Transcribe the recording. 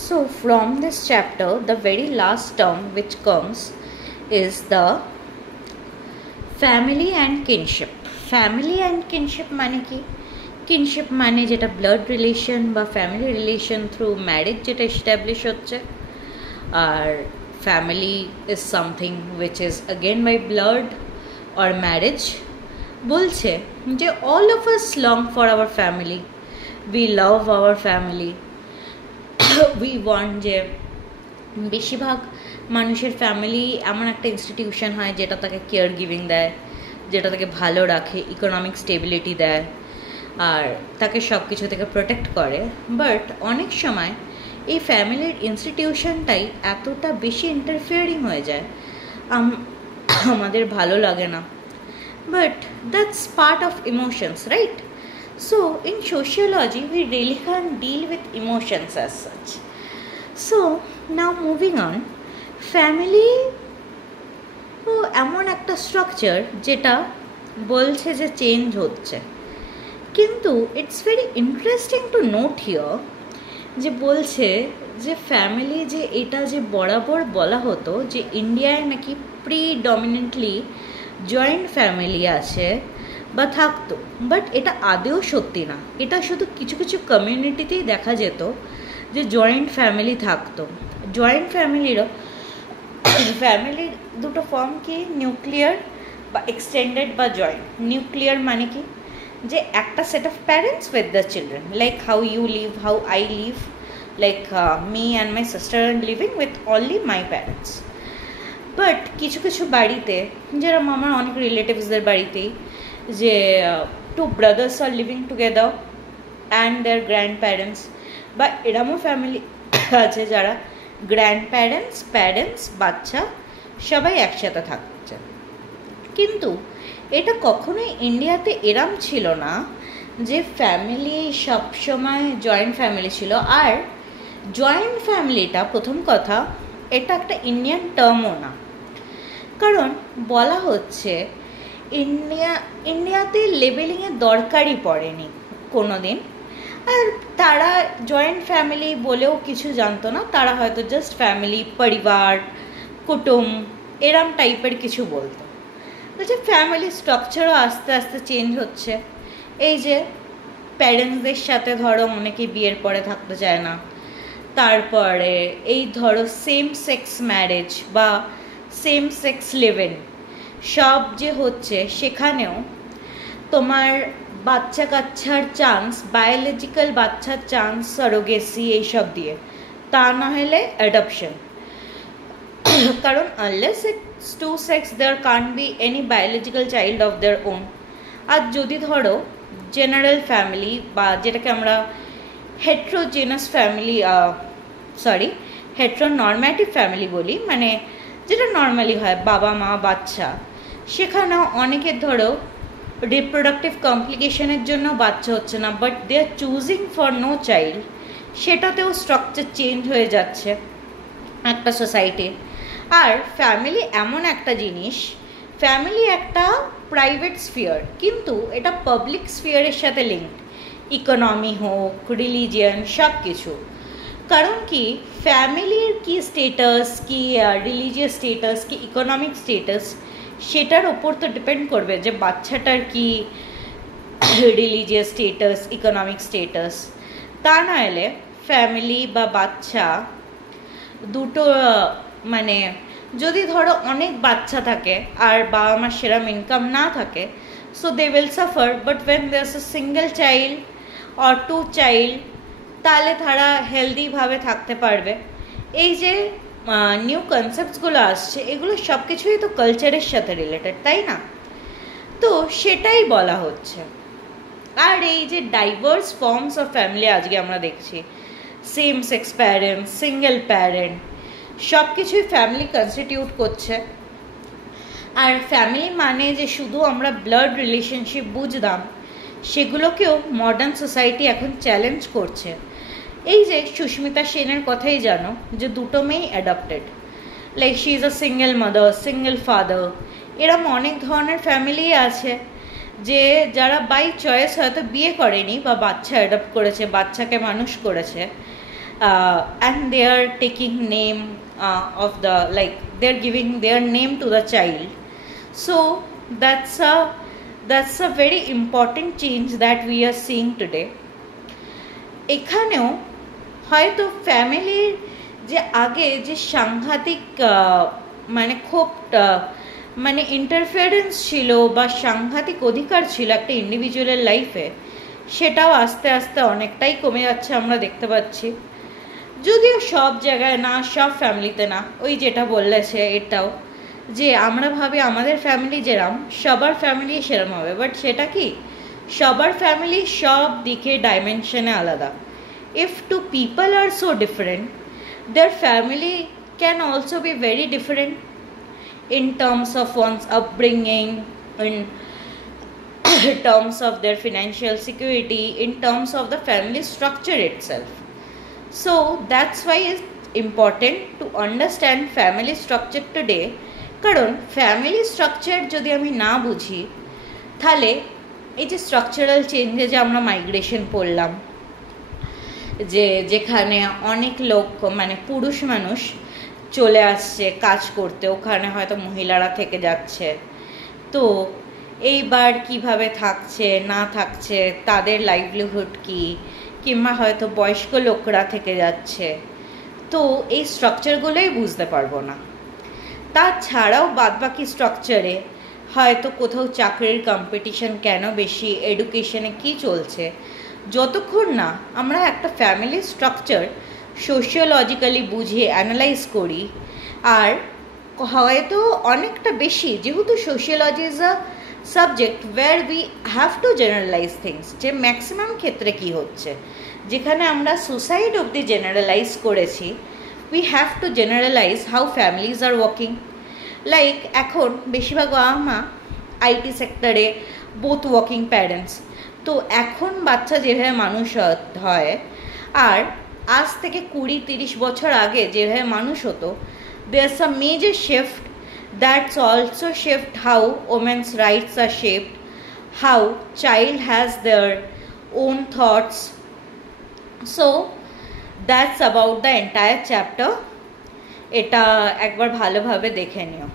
So from this chapter, the very last term which comes is the family and kinship. Family and kinship মানে কি? Kinship মানে যেটা blood relation বা family relation through marriage যেটা establish হচ্ছে, আর family is something which is again by blood or marriage. বলছে যে all of us long for our family, we love our family, we want যে বেশিরভাগ মানুষের ফ্যামিলি এমন একটা ইনস্টিটিউশন হয় যেটা তাকে কেয়ার গিভিং দেয়, যেটা তাকে ভালো রাখে, ইকোনমিক স্টেবিলিটি দেয়, আর তাকে সব কিছু থেকে প্রোটেক্ট করে। বাট অনেক সময় এই ফ্যামিলির ইনস্টিটিউশনটাই এতটা বেশি ইন্টারফিয়ারিং হয়ে যায়, আমাদের ভালো লাগে না। But that's part of emotions, right? So in sociology we really can't deal with emotions as such. So now moving on, family এমন একটা স্ট্রাকচার যেটা বলছে যে চেঞ্জ হচ্ছে, কিন্তু it's very interesting to note here যে বলছে যে ফ্যামিলি যে এটা যে বরাবর বলা হতো যে ইন্ডিয়ায় নাকি প্রিডমিনেন্টলি জয়েন্ট ফ্যামিলি আছে বা থাকতো, বাট এটা আদেও সত্যি না। এটা শুধু কিছু কিছু কমিউনিটিতেই দেখা যেত যে জয়েন্ট ফ্যামিলি থাকতো। জয়েন্ট ফ্যামিলির দুটো ফর্ম কি, নিউক্লিয়ার বা এক্সটেন্ডেড বা জয়েন্ট। নিউক্লিয়ার মানে কি, যে একটা set of parents with the children, like how you live, how I live, like me and my sister are living with only my parents. But কিছু কিছু বাড়িতে, যেরকম আমার অনেক রিলেটিভসদের বাড়িতেই, যে two brothers are living together and their grandparents, বা এরমও ফ্যামিলি আছে যারা গ্র্যান্ড প্যারেন্টস বাচ্চা সবাই একসাথে থাকছে। কিন্তু এটা কখনোই ইন্ডিয়াতে এরম ছিল না যে ফ্যামিলি সবসময় জয়েন্ট ফ্যামিলি ছিল। আর জয়েন্ট ফ্যামিলিটা প্রথম কথা এটা একটা ইন্ডিয়ান টার্মও না, কারণ বলা হচ্ছে ইন্ডিয়াতে লেবেলিংয়ের দরকারই পড়েনি কোনো দিন। আর তারা জয়েন্ট ফ্যামিলি বলেও কিছু জানতো না, তারা হয়তো জাস্ট ফ্যামিলি, পরিবার, কুটুম এরম টাইপের কিছু বলতো। বলছে ফ্যামিলি স্ট্রাকচারও আস্তে আস্তে চেঞ্জ হচ্ছে। এই যে প্যারেন্টসদের সাথে ধরো অনেকে বিয়ের পরে থাকতে চায় না, তারপরে এই ধরো সেম সেক্স ম্যারেজ বা সেম সেক্স লিভিং সব যে হচ্ছে, সেখানেও তোমার বাচ্চা কাচ্চার চান্স, বায়োলজিক্যাল বাচ্চার চান্স সারোগেসি এইসব দিয়ে, তা না হলে অ্যাডপশন। কারণ unless it's two sex there can't be any biological child of their own. আর যদি ধরো জেনারেল ফ্যামিলি বা যেটাকে আমরা হেট্রোজেনাস ফ্যামিলি, হেট্রোনর্ম্যাটিভ ফ্যামিলি বলি, মানে যেটা নর্মালি হয় বাবা মা বাচ্চা, সেখানেও অনেকের ধরো রিপ্রোডাক্টিভ কমপ্লিকেশনের জন্য বাচ্চা হচ্ছে না, but they are choosing for no child, সেটাতেও স্ট্রাকচার চেঞ্জ হয়ে যাচ্ছে একটা সোসাইটির। আর ফ্যামিলি এমন একটা জিনিস, ফ্যামিলি একটা প্রাইভেট স্ফিয়ার, কিন্তু এটা পাবলিক স্ফিয়ারের সাথে লিঙ্কড, ইকোনমি হোক, রিলিজিয়ান, সব কিছু। কারণ কি ফ্যামিলির কি স্টেটাস, কি রিলিজিয়াস স্টেটাস, কি ইকোনমিক স্টেটাস, সেটার ওপর তো ডিপেন্ড করবে যে বাচ্চাটার কি রিলিজিয়াস স্টেটাস, ইকোনমিক স্টেটাস। তা না হলে ফ্যামিলি বা বাচ্চা দুটো, মানে যদি ধরো অনেক বাচ্চা থাকে আর বাবা মার সেরম ইনকাম না থাকে, so they will suffer. But when there's a single child or two child, তাহলে তারা হেলদিভাবে থাকতে পারবে। এই যে নিউ কনসেপ্টসগুলো আসছে, এগুলো সব কিছুই তো কালচারের সাথে রিলেটেড, তাই না? তো সেটাই বলা হচ্ছে। আর এই যে ডাইভার্স ফর্মস অফ ফ্যামিলি আজকে আমরা দেখছি, same sex parent, single parent, সব কিছুই ফ্যামিলি কনস্টিটিউট করছে। আর ফ্যামিলি মানে যে শুধু আমরা ব্লাড রিলেশনশিপ বুঝতাম, সেগুলোকেও মডার্ন সোসাইটি এখন চ্যালেঞ্জ করছে। এই যে সুস্মিতা সেনের কথাই জানো যে দুটো মেয়েই adopted, like she is a single mother, single father, এরম অনেক ধরনের ফ্যামিলি আছে যে যারা বাই চয়েস হয়তো বিয়ে করেনি বা বাচ্চা অ্যাডপ্ট করেছে, বাচ্চাকে মানুষ করেছে, and they are taking name of the, like they're giving their name to the child. So that's a very important change that we are seeing today. এখানেও হয়তো ফ্যামিলির যে আগে যে সাংঘাতিক মানে খুব মানে ইন্টারফিয়ারেন্স ছিল বা সাংঘাতিক অধিকার ছিল একটা ইন্ডিভিজুয়ালের লাইফে, সেটাও আস্তে আস্তে অনেকটাই কমে যাচ্ছে আমরা দেখতে পাচ্ছি। যদিও সব জায়গায় না, সব ফ্যামিলিতে না, ওই যেটা বললেছে এটাও যে আমরা ভাবি আমাদের ফ্যামিলি যেরম সবার ফ্যামিলি সেরম হবে, বাট সেটা কি, সবার ফ্যামিলি সব দিকে ডাইমেনশনে আলাদা। If two people are so different, their family can also be very different in terms of one's upbringing, in terms of their financial security, in terms of the family structure itself. So that's why it's important to understand family structure today. কারণ family structure যদি আমি না বুঝি, তাহলে এই যে structural চেঞ্জে যে আমরা মাইগ্রেশন পড়লাম, যে যেখানে অনেক লোক মানে পুরুষ মানুষ চলে আসছে কাজ করতে, ওখানে হয়তো মহিলারা থেকে যাচ্ছে, তো এইবার কিভাবে থাকছে না থাকছে, তাদের লাইভলিহুড কি, কিংবা হয়তো বয়স্ক লোকরা থেকে যাচ্ছে, তো এই স্ট্রাকচারগুলোই বুঝতে পারবো না। তাছাড়াও বাদবাকি স্ট্রাকচারে হয়তো কোথাও চাকরির কম্পিটিশন কেন বেশি, এডুকেশনে কি চলছে, যতক্ষণ না আমরা একটা ফ্যামিলি স্ট্রাকচার সোশিওলজিক্যালি বুঝে অ্যানালাইজ করি, আর হয়তো অনেকটা বেশি, যেহেতু sociology is a subject where we have to generalise things, যে ম্যাক্সিমাম ক্ষেত্রে কি হচ্ছে, যেখানে আমরা সুসাইড অবধি জেনারেলাইজ করেছি, we have to generalize how families are working. Like এখন বেশিরভাগ বাবা মা আইটি সেক্টরে, বোথ ওয়ার্কিং প্যারেন্টস, তো এখন বাচ্চা যেভাবে মানুষ হয় আর আজ থেকে 20-30 বছর আগে যেভাবে মানুষ হতো, there's a major shift that's also shift how women's rights are shaped, how child has their own thoughts. So that's about the entire chapter. এটা একবার ভালোভাবে দেখে নিও।